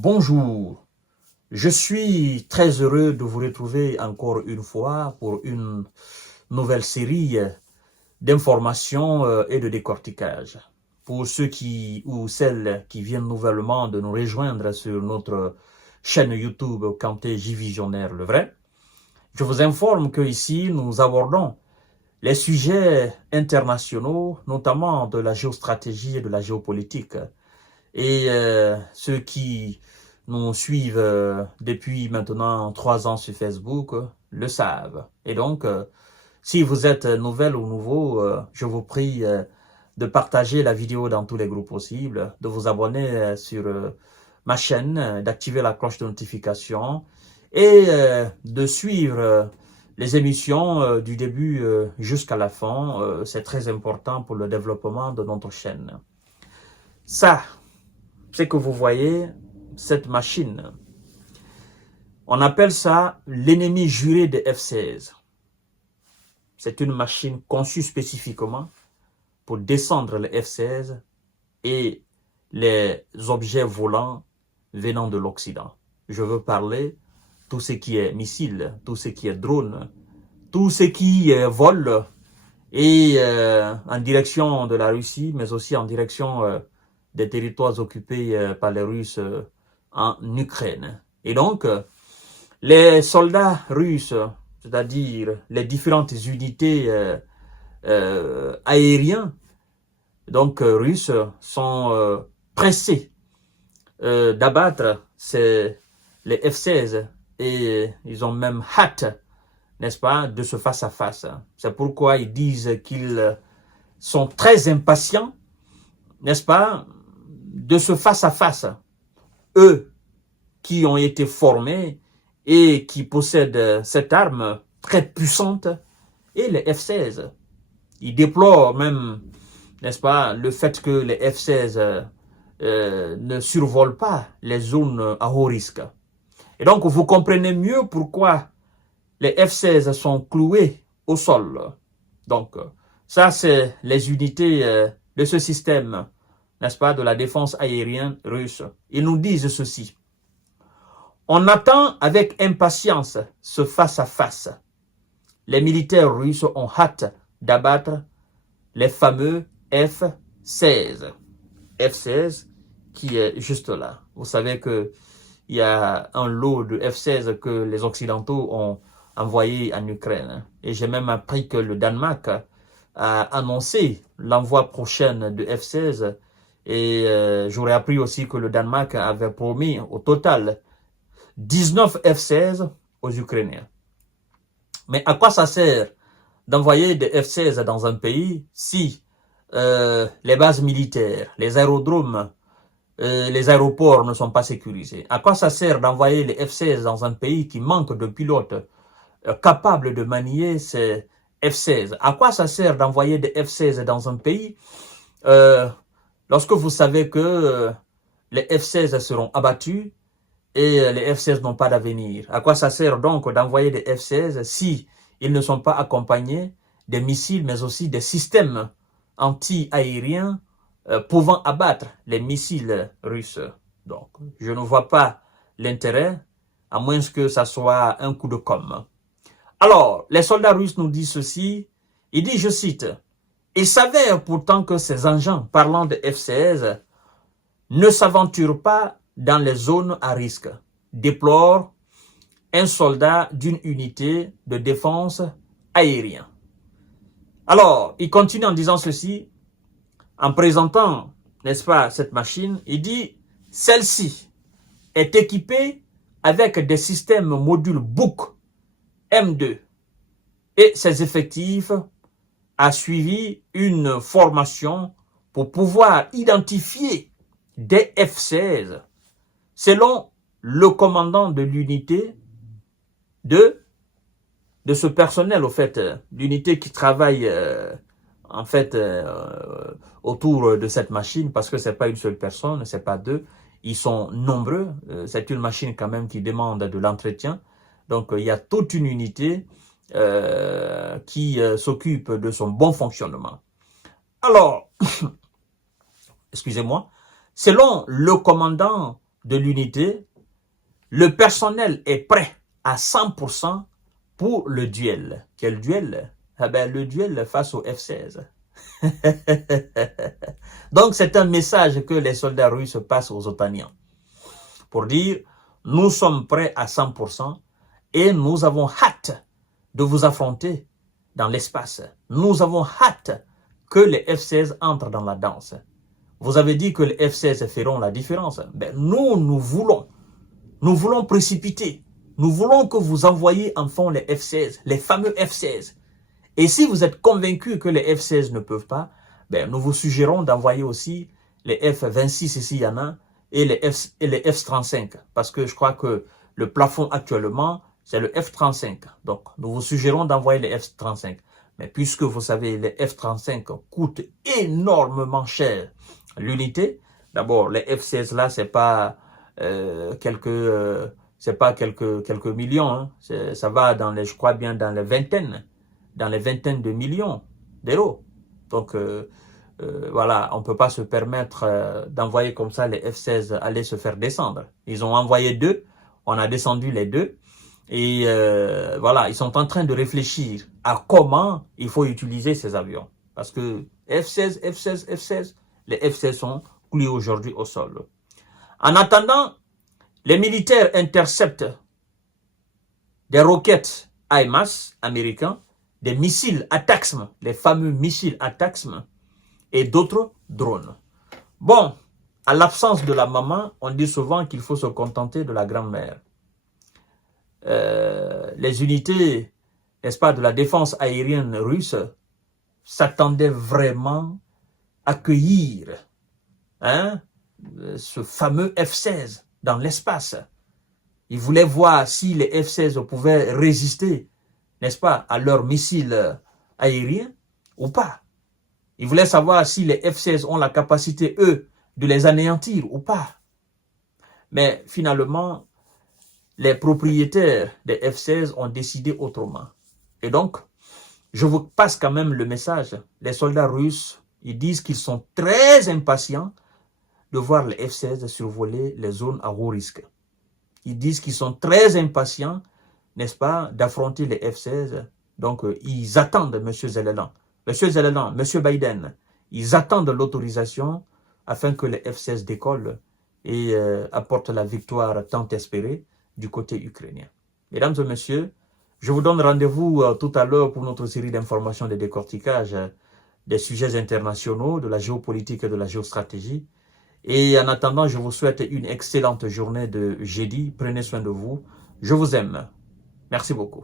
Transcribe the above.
Bonjour, je suis très heureux de vous retrouver encore une fois pour une nouvelle série d'informations et de décortiquage. Pour ceux qui ou celles qui viennent nouvellement de nous rejoindre sur notre chaîne YouTube Kanté J Visionnaire Le Vrai, je vous informe que ici nous abordons les sujets internationaux, notamment de la géostratégie et de la géopolitique. Et ceux qui nous suivent depuis maintenant 3 ans sur Facebook le savent. Et donc, si vous êtes nouvelle ou nouveau, je vous prie de partager la vidéo dans tous les groupes possibles, de vous abonner sur ma chaîne, d'activer la cloche de notification et de suivre les émissions du début jusqu'à la fin. C'est très important pour le développement de notre chaîne. Ça, c'est que vous voyez, cette machine, on appelle ça l'ennemi juré de F-16. C'est une machine conçue spécifiquement pour descendre le F-16 et les objets volants venant de l'Occident. Je veux parler tout ce qui est missiles, tout ce qui est drones, tout ce qui vole et en direction de la Russie, mais aussi en direction des territoires occupés par les Russes en Ukraine. Et donc, les soldats russes, c'est-à-dire les différentes unités aériennes, donc russes, sont pressés d'abattre les F-16 et ils ont même hâte, n'est-ce pas, de ce face-à-face. C'est pourquoi ils disent qu'ils sont très impatients, n'est-ce pas, de ce face-à-face. Eux qui ont été formés et qui possèdent cette arme très puissante et les F-16. Ils déplorent même, n'est-ce pas, le fait que les F-16 ne survolent pas les zones à haut risque. Et donc, vous comprenez mieux pourquoi les F-16 sont cloués au sol. Donc, ça, c'est les unités de ce système, n'est-ce pas, de la défense aérienne russe. Ils nous disent ceci. On attend avec impatience ce face-à-face. Les militaires russes ont hâte d'abattre les fameux F-16. F-16 qui est juste là. Vous savez qu'il y a un lot de F-16 que les Occidentaux ont envoyé en Ukraine. Et j'ai même appris que le Danemark a annoncé l'envoi prochain de F-16. Et j'aurais appris aussi que le Danemark avait promis au total 19 F-16 aux Ukrainiens. Mais à quoi ça sert d'envoyer des F-16 dans un pays si les bases militaires, les aérodromes, les aéroports ne sont pas sécurisés? À quoi ça sert d'envoyer les F-16 dans un pays qui manque de pilotes capables de manier ces F-16? À quoi ça sert d'envoyer des F-16 dans un pays lorsque vous savez que les F-16 seront abattus et les F-16 n'ont pas d'avenir? À quoi ça sert donc d'envoyer des F-16 si ils ne sont pas accompagnés des missiles, mais aussi des systèmes anti-aériens pouvant abattre les missiles russes? Donc, je ne vois pas l'intérêt, à moins que ça soit un coup de com'. Alors, les soldats russes nous disent ceci. Ils disent, je cite, « Il s'avère pourtant que ces engins, parlant de F-16, ne s'aventurent pas dans les zones à risque, déplore un soldat d'une unité de défense aérienne. » Alors, il continue en disant ceci, en présentant, n'est-ce pas, cette machine. Il dit, celle-ci est équipée avec des systèmes modules Buk M2 et ses effectifs a suivi une formation pour pouvoir identifier des F-16 selon le commandant de l'unité de ce personnel, au fait, l'unité qui travaille en fait autour de cette machine, parce que c'est pas une seule personne, c'est pas deux, ils sont nombreux. C'est une machine quand même qui demande de l'entretien. Donc il y a toute une unité qui s'occupe de son bon fonctionnement. Alors, excusez-moi, selon le commandant de l'unité, le personnel est prêt à 100% pour le duel. Quel duel? Eh ben, le duel face au F-16. Donc, c'est un message que les soldats russes passent aux OTANiens pour dire, nous sommes prêts à 100% et nous avons hâte de vous affronter dans l'espace. Nous avons hâte que les F-16 entrent dans la danse. Vous avez dit que les F-16 feront la différence. Ben, nous voulons précipiter. Nous voulons que vous envoyiez enfin les F-16, les fameux F-16. Et si vous êtes convaincu que les F-16 ne peuvent pas, ben, nous vous suggérons d'envoyer aussi les F-26 s'il y en a, et les F-35. Parce que je crois que le plafond actuellement, c'est le F-35. Donc, nous vous suggérons d'envoyer les F-35. Mais puisque vous savez, les F-35 coûtent énormément cher l'unité. D'abord, les F-16 là, c'est pas quelques millions. Hein. Ça va dans les, je crois bien, dans les vingtaines de millions d'euros. Donc, voilà, on peut pas se permettre d'envoyer comme ça les F-16 aller se faire descendre. Ils ont envoyé 2, on a descendu les 2. Et voilà, ils sont en train de réfléchir à comment il faut utiliser ces avions. Parce que F-16, F-16, F-16, les F-16 sont coulés aujourd'hui au sol. En attendant, les militaires interceptent des roquettes HIMARS américains, des missiles ATACMS, les fameux missiles ATACMS, et d'autres drones. Bon, à l'absence de la maman, on dit souvent qu'il faut se contenter de la grand-mère. Les unités, n'est-ce pas, de la défense aérienne russe s'attendaient vraiment à accueillir ce fameux F-16 dans l'espace. Ils voulaient voir si les F-16 pouvaient résister, n'est-ce pas, à leurs missiles aériens ou pas. Ils voulaient savoir si les F-16 ont la capacité, eux, de les anéantir ou pas. Mais finalement, les propriétaires des F-16 ont décidé autrement. Et donc, je vous passe quand même le message. Les soldats russes, ils disent qu'ils sont très impatients de voir les F-16 survoler les zones à haut risque. Ils disent qu'ils sont très impatients, n'est-ce pas, d'affronter les F-16. Donc, ils attendent M. Zelensky. M. Zelensky, M. Biden, ils attendent l'autorisation afin que les F-16 décollent et apportent la victoire tant espérée du côté ukrainien. Mesdames et messieurs, je vous donne rendez-vous tout à l'heure pour notre série d'informations de décortiquage des sujets internationaux, de la géopolitique et de la géostratégie. Et en attendant, je vous souhaite une excellente journée de jeudi. Prenez soin de vous. Je vous aime. Merci beaucoup.